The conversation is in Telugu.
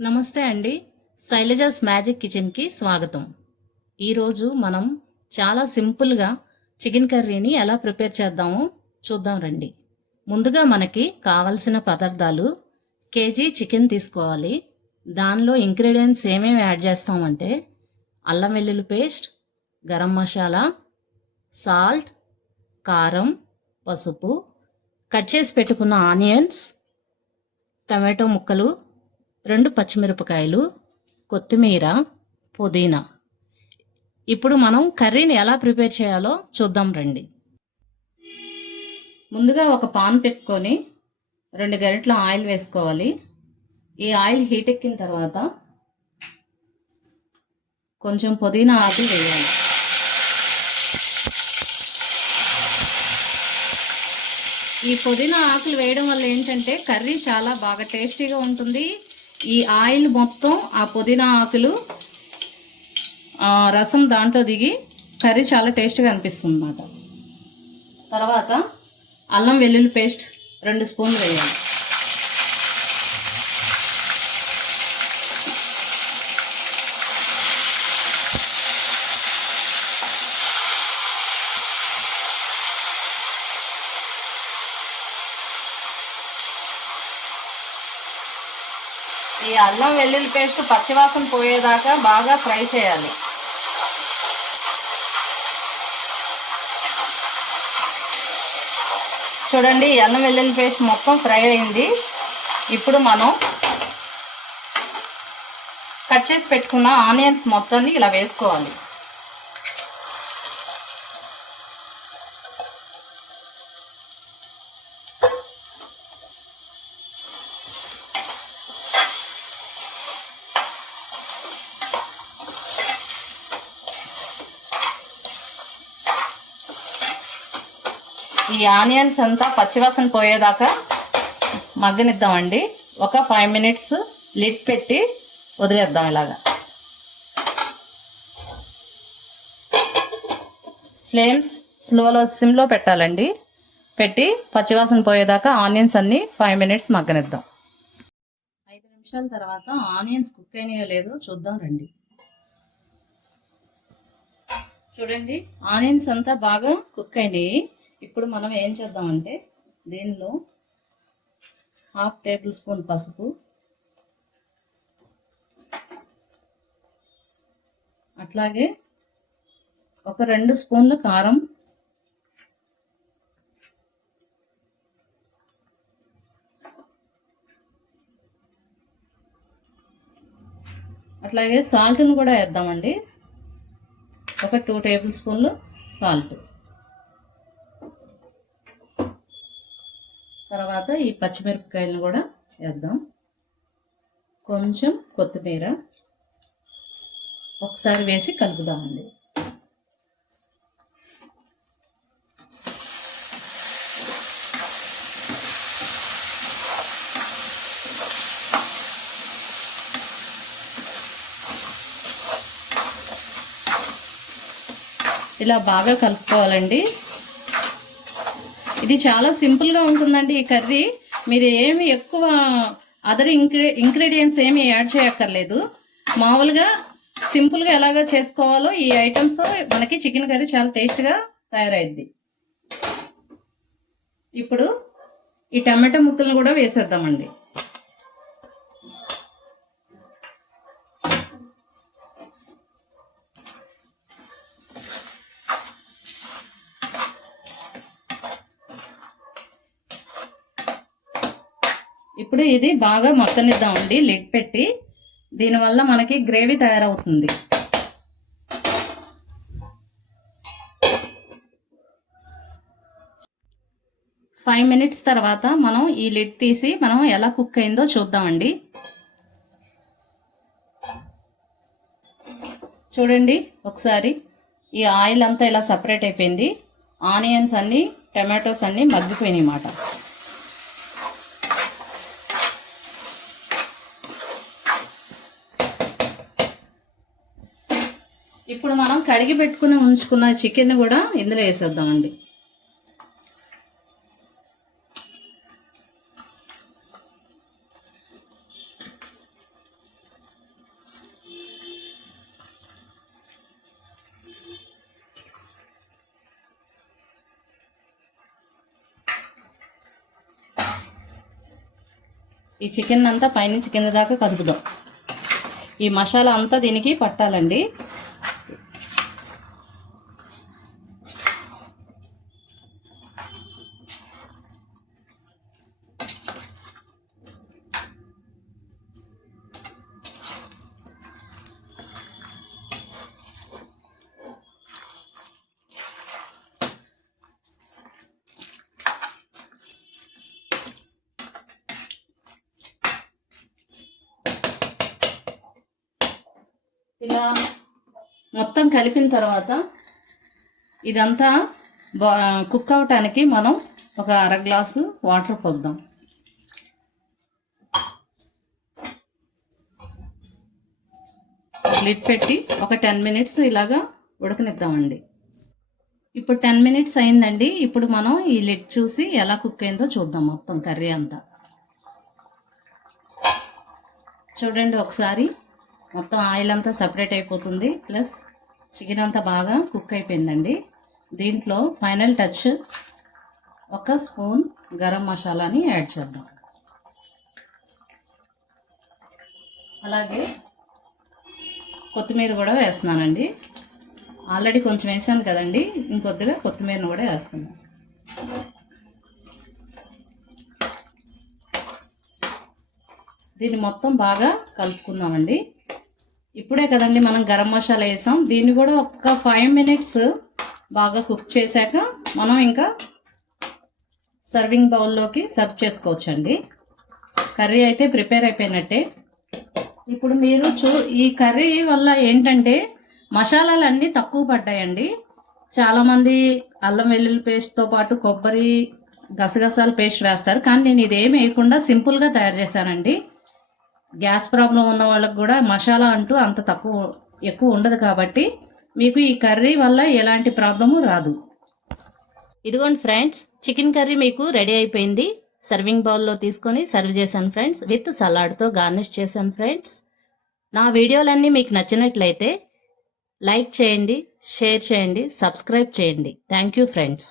నమస్తే అండి. శైలజాస్ మ్యాజిక్ కిచెన్‌కి స్వాగతం. ఈరోజు మనం చాలా సింపుల్‌గా చికెన్ కర్రీని ఎలా ప్రిపేర్ చేద్దామో చూద్దాం రండి. ముందుగా మనకి కావలసిన పదార్థాలు కేజీ చికెన్ తీసుకోవాలి. దానిలో ఇంగ్రీడియెంట్స్ ఏమేమి యాడ్ చేస్తామంటే అల్లం వెల్లుల్లి పేస్ట్, గరం మసాలా, సాల్ట్, కారం, పసుపు, కట్ చేసి పెట్టుకున్న ఆనియన్స్, టమాటో ముక్కలు, 2 పచ్చిమిరపకాయలు, కొత్తిమీర, పుదీనా. ఇప్పుడు మనం కర్రీని ఎలా ప్రిపేర్ చేయాలో చూద్దాం రండి. ముందుగా ఒక పాన్ పెట్టుకొని 2 గరిటెల ఆయిల్ వేసుకోవాలి. ఈ ఆయిల్ హీట్ ఎక్కిన తర్వాత కొంచెం పుదీనా ఆకులు వేయాలి. ఈ పుదీనా ఆకులు వేయడం వల్ల ఏంటంటే కర్రీ చాలా బాగా టేస్టీగా ఉంటుంది. ఈ ఆయిల్ మొత్తం ఆ పుదీనా ఆకులు రసం దాంట్లో దిగి కర్రీ చాలా టేస్ట్గా అనిపిస్తుంది అన్నమాట. తర్వాత అల్లం వెల్లుల్లి పేస్ట్ 2 స్పూన్లు వేయాలి. ఈ అల్లం వెల్లుల్లి పేస్ట్ పచ్చివాసన పోయేదాకా బాగా ఫ్రై చేయాలి. చూడండి, ఈ అల్లం వెల్లుల్లి పేస్ట్ మొత్తం ఫ్రై అయింది. ఇప్పుడు మనం కట్ చేసి పెట్టుకున్న ఆనియన్స్ మొత్తాన్ని ఇలా వేసుకోవాలి. ఈ ఆనియన్స్ అంతా పచ్చివాసన పోయేదాకా మగ్గనిద్దామండి. ఒక 5 మినిట్స్ లిడ్ పెట్టి వదిలేద్దాం. ఇలాగా ఫ్లేమ్స్ సిమ్లో పెట్టాలండి. పెట్టి పచ్చివాసన పోయేదాకా ఆనియన్స్ అన్నీ 5 మినిట్స్ మగ్గనిద్దాం. 5 నిమిషాల తర్వాత ఆనియన్స్ కుక్ అయినాయో లేదో చూద్దాం రండి. చూడండి, ఆనియన్స్ అంతా బాగా కుక్ అయినాయి. ఇప్పుడు మనం ఏం చేద్దామంటే దీనిలో 1/2 టేబుల్ స్పూన్ పసుపు, అట్లాగే ఒక 2 స్పూన్లు కారం, అట్లాగే సాల్ట్ను కూడా వేద్దామండి. ఒక 2 టేబుల్ స్పూన్లు సాల్ట్. తర్వాత ఈ పచ్చిమిరపకాయలను కూడా వేద్దాం. కొంచెం కొత్తిమీర ఒకసారి వేసి కలుపుదామండి. ఇలా బాగా కలుపుకోవాలండి. ఇది చాలా సింపుల్గా ఉంటుందండి ఈ కర్రీ. మీరు ఏమి ఎక్కువ అదర్ ఇంగ్రీడియంట్స్ ఏమి యాడ్ చేయక్కర్లేదు. మామూలుగా సింపుల్గా ఎలాగ చేసుకోవాలో ఈ ఐటమ్స్తో మనకి చికెన్ కర్రీ చాలా టేస్ట్గా తయారైద్ది. ఇప్పుడు ఈ టమాటో ముక్కలను కూడా వేసేద్దామండి. ఇప్పుడు ఇది బాగా మగ్గనిద్దామండి లిడ్ పెట్టి. దీనివల్ల మనకి గ్రేవీ తయారవుతుంది. ఫైవ్ మినిట్స్ తర్వాత మనం ఈ లిడ్ తీసి మనం ఎలా కుక్ అయిందో చూద్దామండి. చూడండి ఒకసారి, ఈ ఆయిల్ అంతా ఇలా సపరేట్ అయిపోయింది. ఆనియన్స్ అన్నీ, టమాటోస్ అన్నీ మగ్గిపోయినాయి అన్నమాట. ఇప్పుడు మనం కడిగి పెట్టుకుని ఉంచుకున్న చికెన్ కూడా ఇందులో వేసేద్దామండి. ఈ చికెన్ అంతా పైనుంచి కింద దాకా కదుపుదాం. ఈ మసాలా అంతా దీనికి పట్టాలండి. ఇలా మొత్తం కలిపిన తర్వాత ఇదంతా కుక్ అవటానికి మనం ఒక అర గ్లాసు వాటర్ పోద్దాం. లిడ్ పెట్టి ఒక 10 మినిట్స్ ఇలాగా ఉడకనిద్దామండి. ఇప్పుడు 10 మినిట్స్ అయిందండి. ఇప్పుడు మనం ఈ లిడ్ చూసి ఎలా కుక్ అయిందో చూద్దాం. మొత్తం కర్రీ అంతా చూడండి ఒకసారి. మొత్తం ఆయిల్ అంతా సపరేట్ అయిపోతుంది, ప్లస్ చికెన్ అంతా బాగా కుక్ అయిపోయిందండి. దీంట్లో ఫైనల్ టచ్ 1 స్పూన్ గరం మసాలాని యాడ్ చేద్దాం. అలాగే కొత్తిమీర కూడా వేస్తున్నానండి. ఆల్రెడీ కొంచెం వేసాను కదండి, ఇంకొద్దిగా కొత్తిమీరను కూడా వేస్తున్నాను. దీన్ని మొత్తం బాగా కలుపుకుందామండి. ఇప్పుడే కదండి మనం గరం మసాలా వేసాం. దీన్ని కూడా ఒక 5 మినిట్స్ బాగా కుక్ చేశాక మనం ఇంకా సర్వింగ్ బౌల్లోకి సర్వ్ చేసుకోవచ్చండి. కర్రీ అయితే ప్రిపేర్ అయిపోయినట్టే. ఇప్పుడు మీరు ఈ కర్రీ వల్ల ఏంటంటే మసాలాలన్నీ తక్కువ పడ్డాయండి. చాలామంది అల్లం వెల్లుల్లి పేస్ట్తో పాటు కొబ్బరి గసగసాల పేస్ట్ వేస్తారు, కానీ నేను ఇదేమి వేయకుండా సింపుల్గా తయారు చేశానండి. గ్యాస్ ప్రాబ్లం ఉన్న వాళ్ళకి కూడా మసాలా అంటూ అంత ఎక్కువ ఉండదు కాబట్టి మీకు ఈ కర్రీ వల్ల ఎలాంటి ప్రాబ్లము రాదు. ఇదిగోండి ఫ్రెండ్స్, చికెన్ కర్రీ మీకు రెడీ అయిపోయింది. సర్వింగ్ బౌల్లో తీసుకొని సర్వ్ చేశాను ఫ్రెండ్స్. విత్ సలాడ్తో గార్నిష్ చేశాను ఫ్రెండ్స్. నా వీడియోలన్నీ మీకు నచ్చినట్లయితే లైక్ చేయండి, షేర్ చేయండి, సబ్స్క్రైబ్ చేయండి. Thank you friends.